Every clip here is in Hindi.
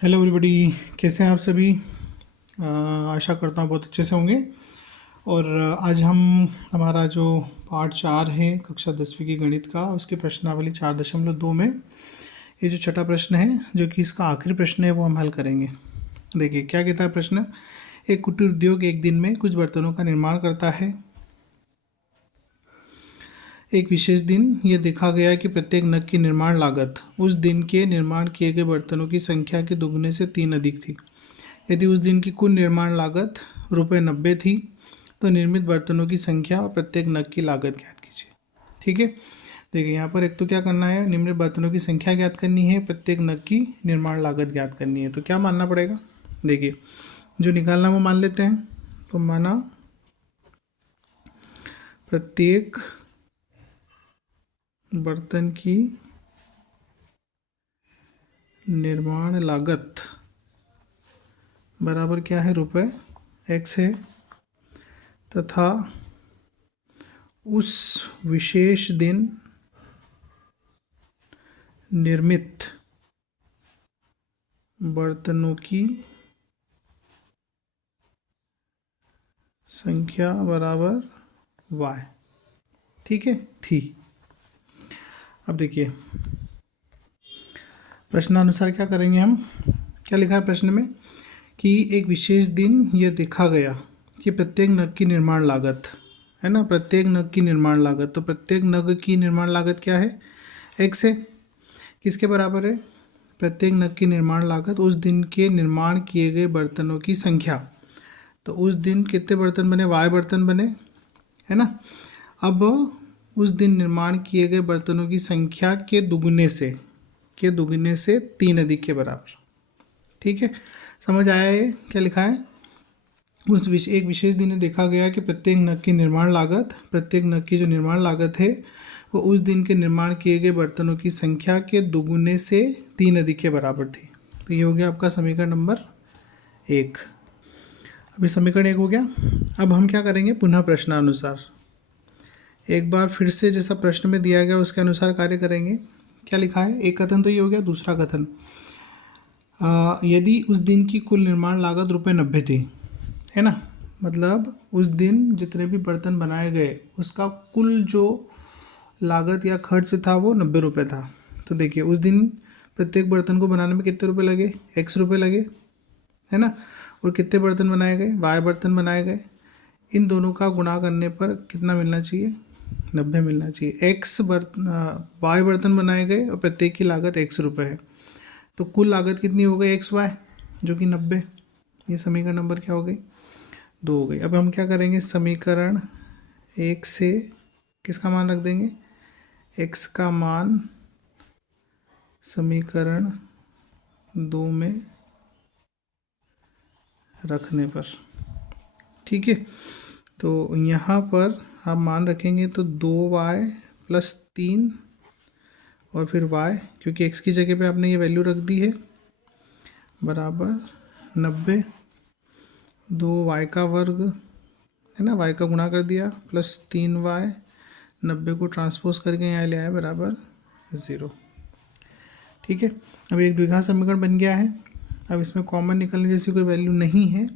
Hello everybody. कैसे हैं आप सभी? आशा करता हूँ बहुत अच्छे से होंगे। और आज हम हमारा जो पार्ट 4 है कक्षा 10वीं की गणित का, उसकी प्रश्नावली 4.2 में ये जो छठा प्रश्न है, जो कि इसका आखिरी प्रश्न है, वो हम हल करेंगे। देखिए क्या कहता है प्रश्न। एक कुटीर उद्योग एक दिन में कुछ बर्तनों का निर्माण करता है। एक विशेष दिन यह देखा गया कि प्रत्येक नग की निर्माण लागत उस दिन के निर्माण किए गए बर्तनों की संख्या के दुगने से 3 अधिक थी। यदि उस दिन की कुल निर्माण लागत ₹90 थी, तो निर्मित बर्तनों की संख्या और प्रत्येक नग की लागत ज्ञात कीजिए। ठीक है, देखिए यहाँ पर एक तो क्या करना है, निर्मित बर्तनों की संख्या ज्ञात करनी है, प्रत्येक नग की निर्माण लागत ज्ञात करनी है। तो क्या मानना पड़ेगा? देखिए जो निकालना वो मान लेते हैं। तो माना प्रत्येक बर्तन की निर्माण लागत बराबर क्या है, ₹x है, तथा उस विशेष दिन निर्मित बर्तनों की संख्या बराबर y। ठीक है, थी। अब देखिए प्रश्नानुसार क्या करेंगे हम। क्या लिखा है प्रश्न में कि एक विशेष दिन यह देखा गया कि प्रत्येक नग की निर्माण लागत है ना, प्रत्येक नग की निर्माण लागत। तो प्रत्येक नग की निर्माण लागत क्या है, x है। किसके बराबर है? प्रत्येक नग की निर्माण लागत उस दिन के निर्माण किए गए बर्तनों की संख्या। तो उस दिन कितने बर्तन बने, y बर्तन बने, है ना। अब उस दिन निर्माण किए गए बर्तनों की संख्या के दुगने से 3 अधिक के बराबर। ठीक है, समझ आया ये क्या लिखा है। एक विशेष दिन देखा गया कि प्रत्येक नग की निर्माण लागत, प्रत्येक नग की जो निर्माण लागत है वो उस दिन के निर्माण किए गए बर्तनों की संख्या के दुगुने से 3 अधिक के बराबर थी। तो ये हो गया आपका समीकरण नंबर 1। अभी समीकरण 1 हो गया। अब हम क्या करेंगे, पुनः प्रश्नानुसार एक बार फिर से जैसा प्रश्न में दिया गया उसके अनुसार कार्य करेंगे। क्या लिखा है, एक कथन तो ये हो गया। दूसरा कथन, यदि उस दिन की कुल निर्माण लागत ₹90 थी, है ना, मतलब उस दिन जितने भी बर्तन बनाए गए उसका कुल जो लागत या खर्च था वो ₹90 था। तो देखिए उस दिन प्रत्येक बर्तन को बनाने में कितने रुपए लगे, x रुपये लगे, है ना। और कितने बर्तन बनाए गए, y बर्तन बनाए गए। इन दोनों का गुणा करने पर कितना मिलना चाहिए, 90 मिलना चाहिए। y बर्तन बनाए गए और प्रत्येक की लागत x रुपये है। तो कुल लागत कितनी हो गई, XY, जो कि 90। ये समीकरण नंबर क्या हो गई, 2 हो गई। अब हम क्या करेंगे, समीकरण 1 से किसका मान रख देंगे, x का मान समीकरण 2 में रखने पर। ठीक है, तो यहाँ पर आप मान रखेंगे तो 2y + 3 और फिर y, क्योंकि x की जगह पे आपने ये वैल्यू रख दी है, बराबर 90। 2y का वर्ग, है ना, y का गुणा कर दिया, प्लस 3y, 90 को ट्रांसपोज करके यहाँ ले आए, बराबर 0। ठीक है, अब एक द्विघात समीकरण बन गया है। अब इसमें कॉमन निकलने जैसी कोई वैल्यू नहीं है,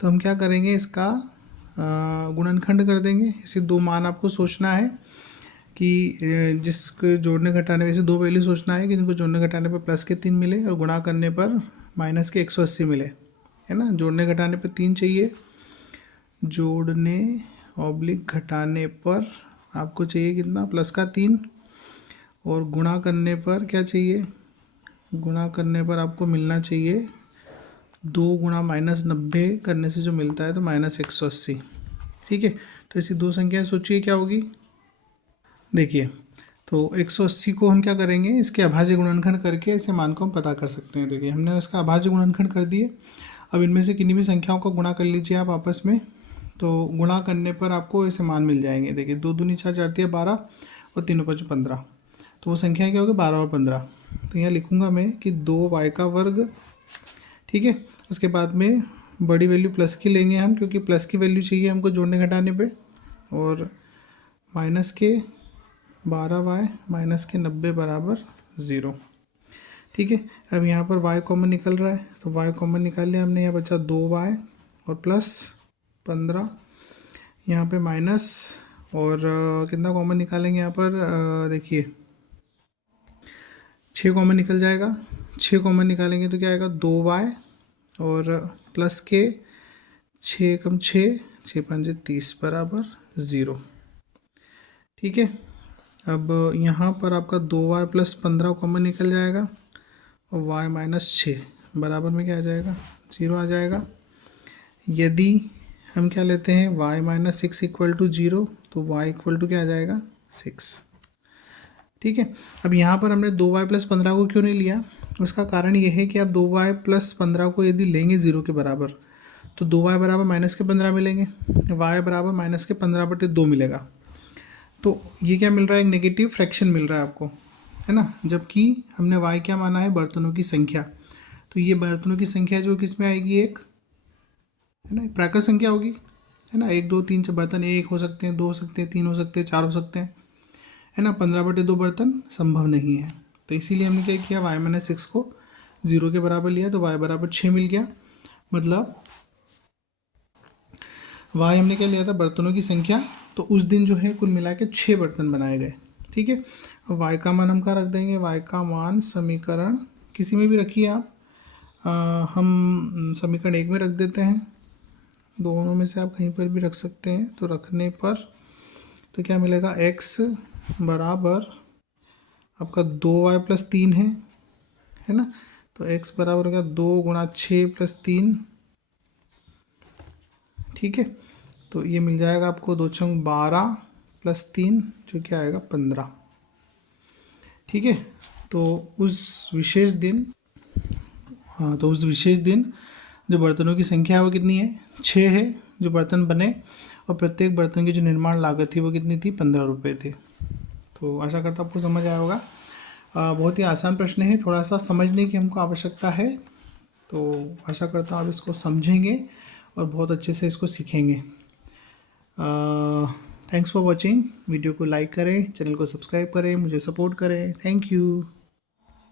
तो हम क्या करेंगे, इसका गुणनखंड कर देंगे। इसे 2 मान आपको सोचना है कि जिसको जोड़ने घटाने, वैसे 2 वैल्यू सोचना है कि जिनको जोड़ने घटाने पर प्लस के 3 मिले और गुणा करने पर माइनस के 180 मिले, है ना। जोड़ने घटाने पर 3 चाहिए, जोड़ने ऑब्लिक घटाने पर आपको चाहिए कितना, प्लस का 3, और गुणा करने पर क्या चाहिए, गुणा करने पर आपको मिलना चाहिए 2 गुणा -90 करने से जो मिलता है तो -180। ठीक है, तो ऐसी 2 संख्याएं सोचिए क्या होगी। देखिए तो 180 को हम क्या करेंगे, इसके अभाज्य गुणनखंड करके इसे मान को हम पता कर सकते हैं। देखिए हमने इसका अभाज्य गुणनखंड कर दिए। अब इनमें से किन्हीं भी संख्याओं को गुणा कर लीजिए आप आपस में, तो गुणा करने पर आपको ऐसे मान मिल जाएंगे। देखिए 2 दूनी 4, 4 तिया 12 और 3 5 15, तो वो संख्या क्या होगी, 12 और 15। तो यहाँ लिखूँगा मैं कि 2y का वर्ग। ठीक है, उसके बाद में बड़ी वैल्यू प्लस की लेंगे हम, क्योंकि प्लस की वैल्यू चाहिए हमको जोड़ने घटाने पे, और माइनस के 12y माइनस के 90 बराबर 0। ठीक है। अब यहाँ पर y कॉमन निकल रहा है, तो y कॉमन निकाल लिया हमने, यहाँ बचा 2y और प्लस 15, यहाँ पे माइनस, और कितना कॉमन निकालेंगे यहाँ पर, देखिए 6 कॉमन निकल जाएगा। 6 कॉमन निकालेंगे तो क्या आएगा, 2y और प्लस के 6 कम 6, 6 पंजे 30 बराबर 0। ठीक है। अब यहाँ पर आपका 2y प्लस 15 कॉमन निकल जाएगा और y माइनस 6 बराबर में क्या आ जाएगा, 0 आ जाएगा। यदि हम क्या लेते हैं, y माइनस 6 इक्वल टू 0, तो y इक्वल टू क्या आ जाएगा, 6। ठीक है। अब यहाँ पर हमने 2y प्लस 15 को क्यों नहीं लिया, उसका कारण ये है कि आप 2y प्लस 15 को यदि लेंगे 0 के बराबर, तो 2y बराबर माइनस के 15 मिलेंगे, y बराबर माइनस के 15/2 मिलेगा। तो ये क्या मिल रहा है, एक नेगेटिव फ्रैक्शन मिल रहा है आपको, है ना। जबकि हमने y क्या माना है, बर्तनों की संख्या। तो ये बर्तनों की संख्या जो किस में आएगी, एक, है ना, प्राकृत संख्या होगी, है ना। 1 2 3 4 बर्तन एक हो सकते हैं, 2 हो सकते हैं, 3 हो सकते हैं, 4 हो सकते हैं, है ना। 15/2 बर्तन संभव नहीं है। तो इसीलिए हमने क्या किया, y माइनस 6 को 0 के बराबर लिया, तो y बराबर 6 मिल गया। मतलब y हमने क्या लिया था, बर्तनों की संख्या। तो उस दिन जो है कुल मिला के 6 बर्तन बनाए गए। ठीक है। अब y का मान हम कहाँ रख देंगे, y का मान समीकरण किसी में भी रखिए आप, हम समीकरण 1 में रख देते हैं, दोनों में से आप कहीं पर भी रख सकते हैं। तो रखने पर तो क्या मिलेगा, x बराबर आपका 2y प्लस 3 है ना। तो x बराबर होगा 2 गुणा 6 प्लस 3। ठीक है। तो ये मिल जाएगा आपको 2 छंग 12 प्लस 3 जो क्या आएगा 15। ठीक है। तो उस विशेष दिन, हाँ, तो उस विशेष दिन जो बर्तनों की संख्या है वो कितनी है, 6 है जो बर्तन बने, और प्रत्येक बर्तन की जो निर्माण लागत थी वो कितनी थी, 15 रुपये थी। तो आशा करता हूँ आपको समझ आया होगा। बहुत ही आसान प्रश्न है, थोड़ा सा समझने की हमको आवश्यकता है। तो आशा करता हूँ आप इसको समझेंगे और बहुत अच्छे से इसको सीखेंगे। Thanks for watching. वीडियो को लाइक करें, चैनल को सब्सक्राइब करें, मुझे सपोर्ट करें। Thank you.